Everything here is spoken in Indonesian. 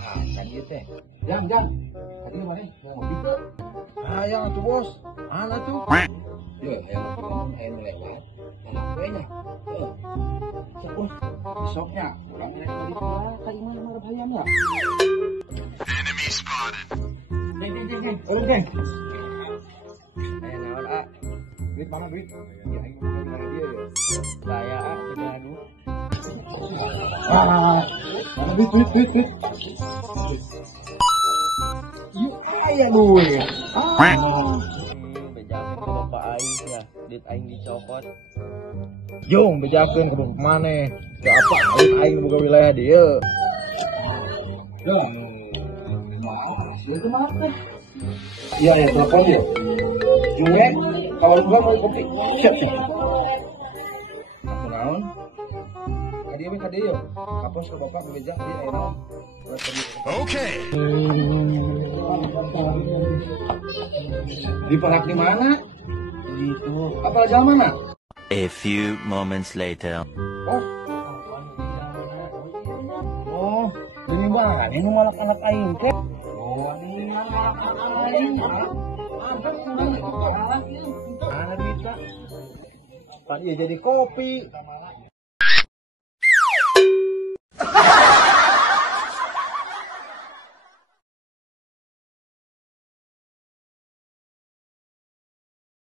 kan ieu teh. Jang. Tadi mana? Mau ngopi ke? Hayang atuh bos. Mana tuh? Yo, hayang ngopi ngomong hayang lewat. Nah, kuenya. Heeh. Sok bos. Besoknya urang rek di sekolah ka imah marah hayam ya. Geng. Urang geng. Naon ah? Duit mana duit? Ya aing mau bilang dia ya. Saya ah sudah anu. Mana duit. Yuk aya duit. Bejakeun ke bapak aing ya. Dit aing dicopot. Jong bejakeun ke bapak maneh. Teu apa aing boga wilayah dieu. Ya. Hasil itu mana teh? Iya, telepon ya. Juwe, kawan gua mau kopi. Siap. Aku naon? Kadi yo. Kapos ke bapak bejak di ayeuna. Oke. Di perak di mana? Gitu. Apa jalan mana? A few moments later. Oh, ini banget. Ini malah anak aing teh. Oh, ini aing. Ada kurang itu kalah. Mana duit Pak? Pan ieu jadi kopi.